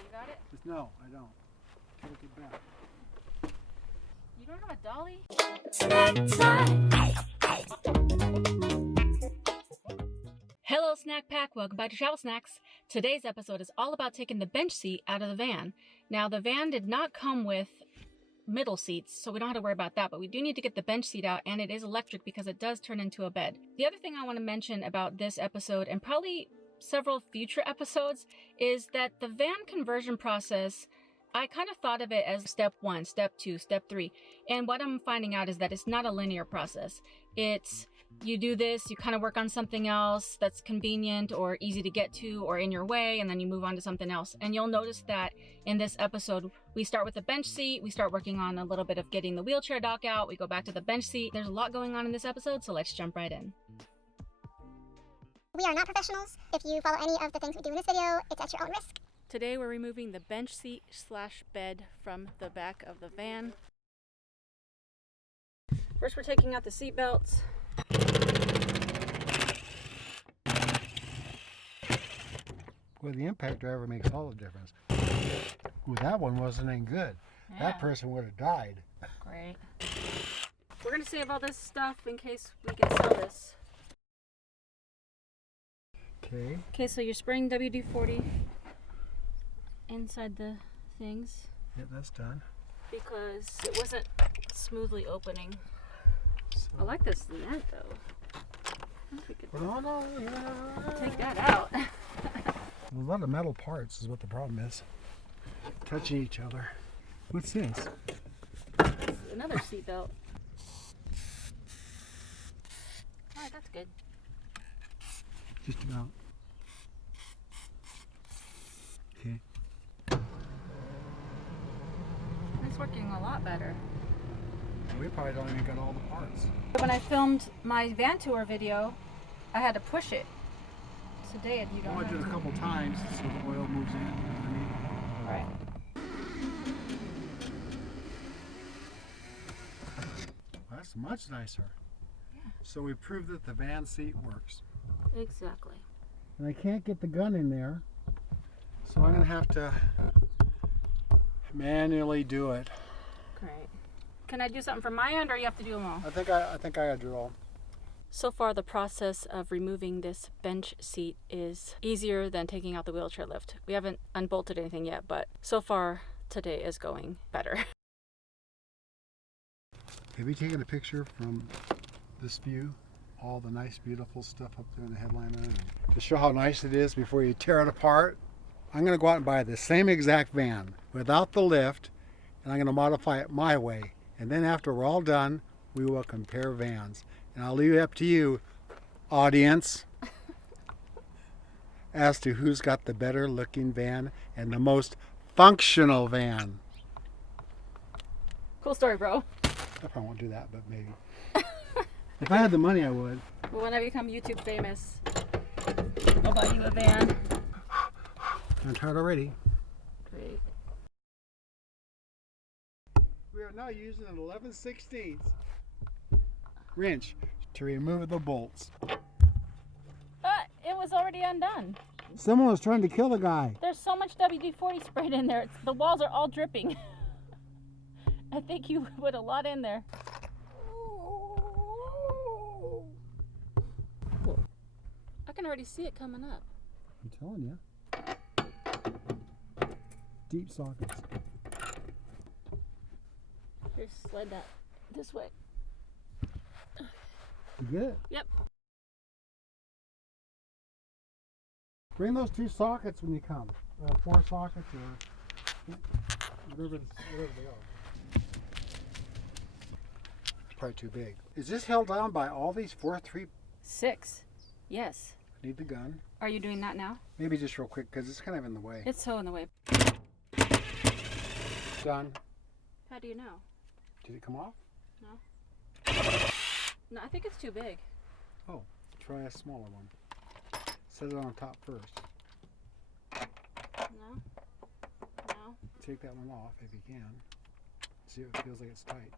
you got it? No, I don't. Take it back. You don't have a dolly? Hello Snack Pack, welcome back to Travel Snacks. Today's episode is all about taking the bench seat out of the van. Now the van did not come with middle seats, so we don't have to worry about that, but we do need to get the bench seat out, and it is electric because it does turn into a bed. The other thing I want to mention about this episode, and probably several future episodes, is that the van conversion process, I kind of thought of it as step 1, step 2, step 3. And what I'm finding out is that it's not a linear process. It's you do this, you kind of work on something else that's convenient or easy to get to or in your way, and then you move on to something else. And you'll notice that in this episode, we start with the bench seat, we start working on a little bit of getting the wheelchair dock out, we go back to the bench seat. There's a lot going on in this episode, so let's jump right in. We are not professionals. If you follow any of the things we do in this video, it's at your own risk. Today we're removing the bench seat / bed from the back of the van. First we're taking out the seat belts. Well, the impact driver makes all the difference. Ooh, that one wasn't any good. Yeah. That person would have died. Great. We're going to save all this stuff in case we can sell this. Okay. Okay, so you're spraying WD-40 inside the things Yep, that's done. because it wasn't smoothly opening. So, I like this net though. I wonder if we could take that out. A lot of metal parts is what the problem is. Touching each other. What's this? Another seat belt. Alright, that's good. Just about. Okay. It's working a lot better. We probably don't even got all the parts. When I filmed my van tour video, I had to push it. Today you don't I have did a to. couple times so the oil moves in. Right. Well, that's much nicer. Yeah. So we proved that the van seat works. Exactly. And I can't get the gun in there, so I'm going to have to manually do it. Great. Can I do something from my end, or you have to do them all? I think I got to drill. So far, the process of removing this bench seat is easier than taking out the wheelchair lift. We haven't unbolted anything yet, but so far today is going better. Have you taken a picture from this view? All the nice, beautiful stuff up there in the headliner, and to show how nice it is before you tear it apart. I'm going to go out and buy the same exact van without the lift, and I'm going to modify it my way. And then after we're all done, we will compare vans. And I'll leave it up to you, audience, as to who's got the better looking van and the most functional van. Cool story, bro. I probably won't do that, but maybe. If I had the money, I would. Well, when I become YouTube famous, I'll buy you a van. I'm tired already. Great. We are now using an 11/16 wrench to remove the bolts. It was already undone. Someone was trying to kill the guy. There's so much WD-40 sprayed in there. The walls are all dripping. I think you put a lot in there. I can already see it coming up. I'm telling you. Deep sockets. Here, slide that this way. You get it? Yep. Bring those 2 sockets when you come. 4 sockets or whatever they are. It's probably too big. Is this held down by all these 4, 3? 6. Yes. I need the gun. Are you doing that now? Maybe just real quick because it's kind of in the way. It's so in the way. Done. How do you know? Did it come off? No. No, I think it's too big. Oh, try a smaller one. Set it on top first. No. No. Take that one off if you can. See if it feels like it's tight.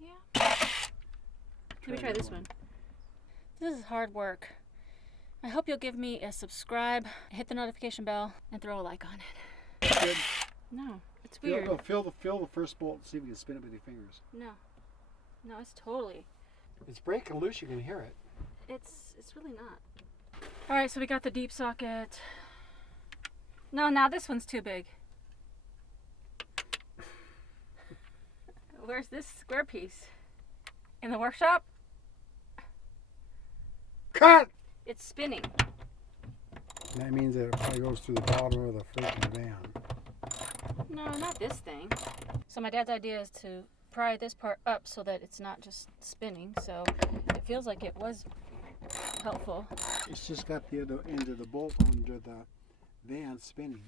Yeah. Let me try this one. This is hard work. I hope you'll give me a subscribe, hit the notification bell, and throw a like on it. good? No, it's weird. Feel the first bolt and see if you can spin it with your fingers. No, it's totally. It's breaking loose. You can hear it. It's really not. All right, so we got the deep socket. No, now this one's too big. Where's this square piece? In the workshop? Cut! It's spinning. That means that it probably goes through the bottom of the freaking van. No, not this thing. So my dad's idea is to pry this part up so that it's not just spinning. So it feels like it was helpful. It's just got the other end of the bolt under the van spinning.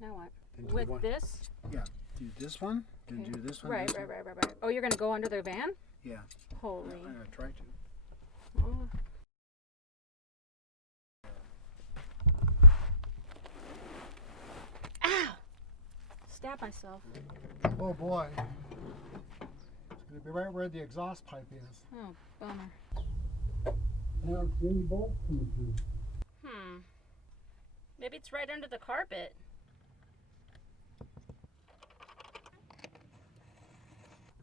Now what? Then do With one. this? Yeah. Do this one. Then Okay. do this one. Right. Oh, you're gonna go under their van? Yeah. Holy. I'm gonna try to. Oh. Ow! Stab myself. Oh boy. It's gonna be right where the exhaust pipe is. Oh, bummer. Now it's the bolt coming through. Maybe it's right under the carpet.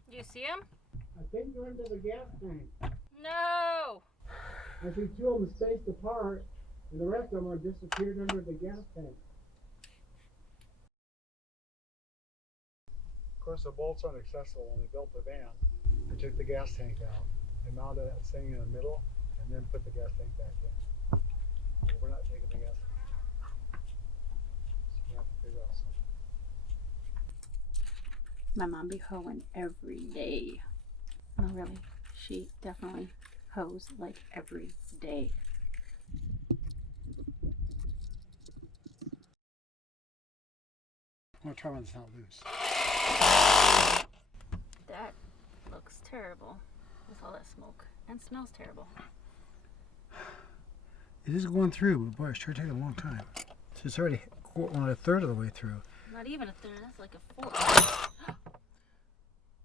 You see him? I think they're under the gas tank. No! I see two of them spaced apart, and the rest of them are disappeared under the gas tank. Of course, the bolts aren't accessible. When they built the van, they took the gas tank out. They mounted that thing in the middle, and then put the gas tank back in. But we're not taking the gas tank. So we have to figure out something. My mom be hoeing every day. No, really. She definitely hoes like every day. I'm gonna try when it's not loose. That looks terrible with all that smoke. And smells terrible. It is going through, but boy, it's sure taking a long time. So it's already only a third of the way through. Not even a third, that's like a fourth.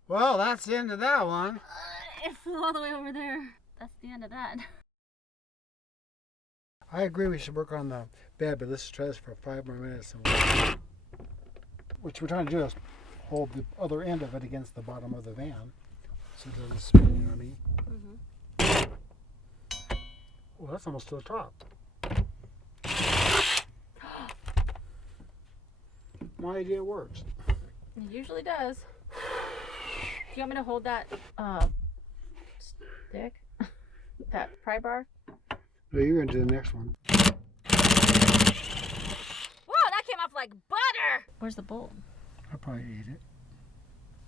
Well, that's the end of that one. It flew all the way over there. That's the end of that. I agree we should work on the bed, but let's try this for 5 more minutes. And what we're trying to do is hold the other end of it against the bottom of the van so it doesn't spin, you know what I mean? Well, that's almost to the top. My idea works. It usually does. Do you want me to hold that stick? That pry bar? No, you're going to do the next one. Whoa, that came off like butter! Where's the bolt? I probably ate it.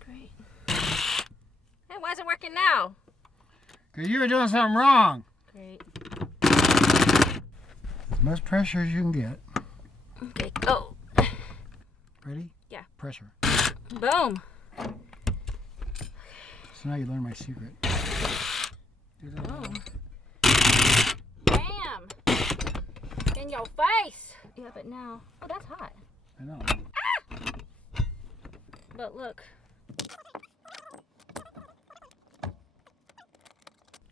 Great. Hey, why is it working now? Because you were doing something wrong. Great. As much pressure as you can get. Okay, go. Ready? Yeah. Pressure. Boom. So now you learn my secret. Oh. Bam! In your face! Yeah, but now... Oh, that's hot. I know. Ah! But look.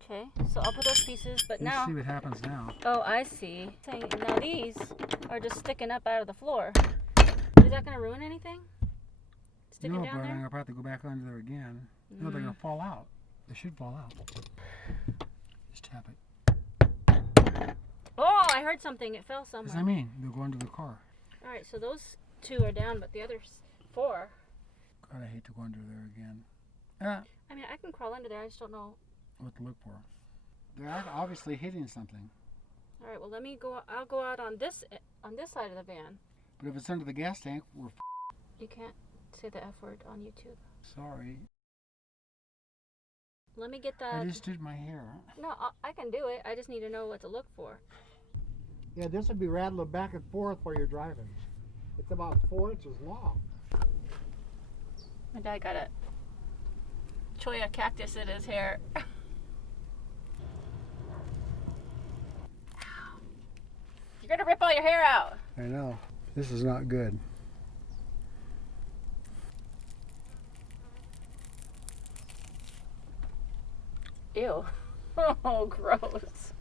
Okay, so I'll put those pieces, but Let's now... see what happens now. Oh, I see. Now these are just sticking up out of the floor. Is that going to ruin anything? Sticking No, down but I'm there? going to have to go back under there again. No, they're going to fall out. They should fall out. Just tap it. Oh, I heard something. It fell somewhere. What does that mean? They'll go under the car. All right, so those 2 are down, but the other 4... God, I hate to go under there again. I mean, I can crawl under there. I just don't know. What to look for. They're obviously hitting something. All right, well, let me go. I'll go out on this side of the van. But if it's under the gas tank, we're You can't say the F word on YouTube. sorry. Let me get that. I just did my hair. No, I can do it. I just need to know what to look for. Yeah, this would be rattling back and forth while you're driving. It's about 4 inches long. My dad got a cholla cactus in his hair. You're gonna rip all your hair out. I know. This is not good. Ew. Oh, gross.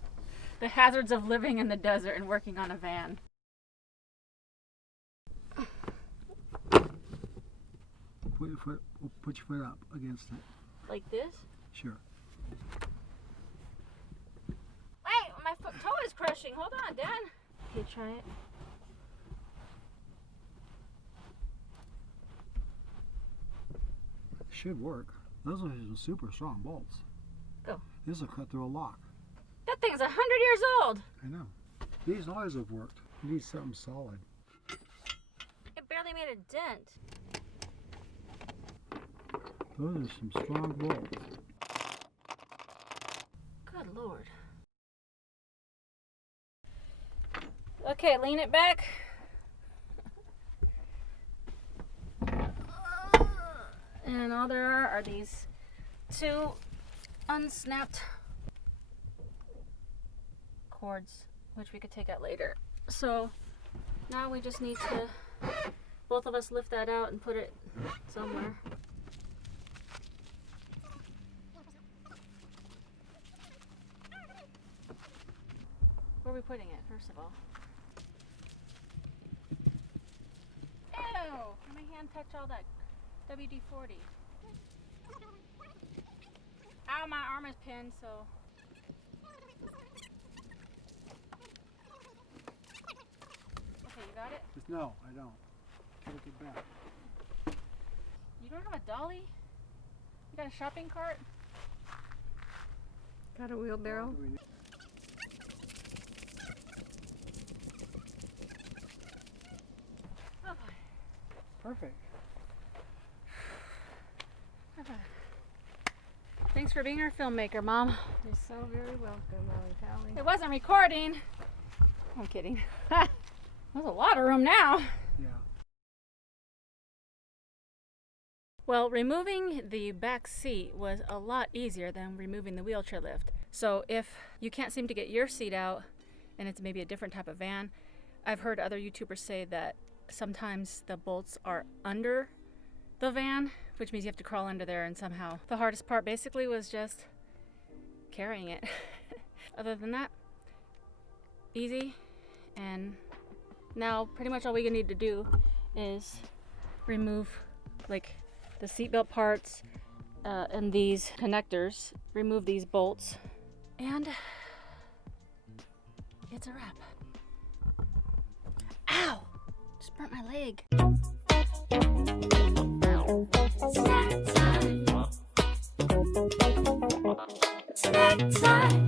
The hazards of living in the desert and working on a van. put your foot up against it. Like this? Sure. Wait, my toe is crushing. Hold on, Dad. Okay, try it. It should work. Those are some super strong bolts. Go. This will cut through a lock. That thing's 100 years old. I know. These always have worked. You need something solid. It barely made a dent. Those are some strong bolts. Good Lord. Okay, lean it back. And all there are these two unsnapped cords, which we could take out later. So now we just need to, both of us lift that out and put it somewhere. Where are we putting it, first of all? Ew! My hand touched all that WD-40. Ow, my arm is pinned, so... Okay, you got it? No, I don't. Take it back. You don't have a dolly? You got a shopping cart? Got a wheelbarrow? Okay. Perfect. Thanks for being our filmmaker, Mom. You're so very welcome, Molly Pally. It wasn't recording. I'm kidding. There's a lot of room now. Yeah. Well, removing the back seat was a lot easier than removing the wheelchair lift. So if you can't seem to get your seat out and it's maybe a different type of van, I've heard other YouTubers say that sometimes the bolts are under the van, which means you have to crawl under there, and somehow the hardest part basically was just carrying it. Other than that, easy. And now pretty much all we need to do is remove like the seatbelt parts and these connectors, remove these bolts, and it's a wrap. Ow! Just burnt my leg. Snack time. Snack time.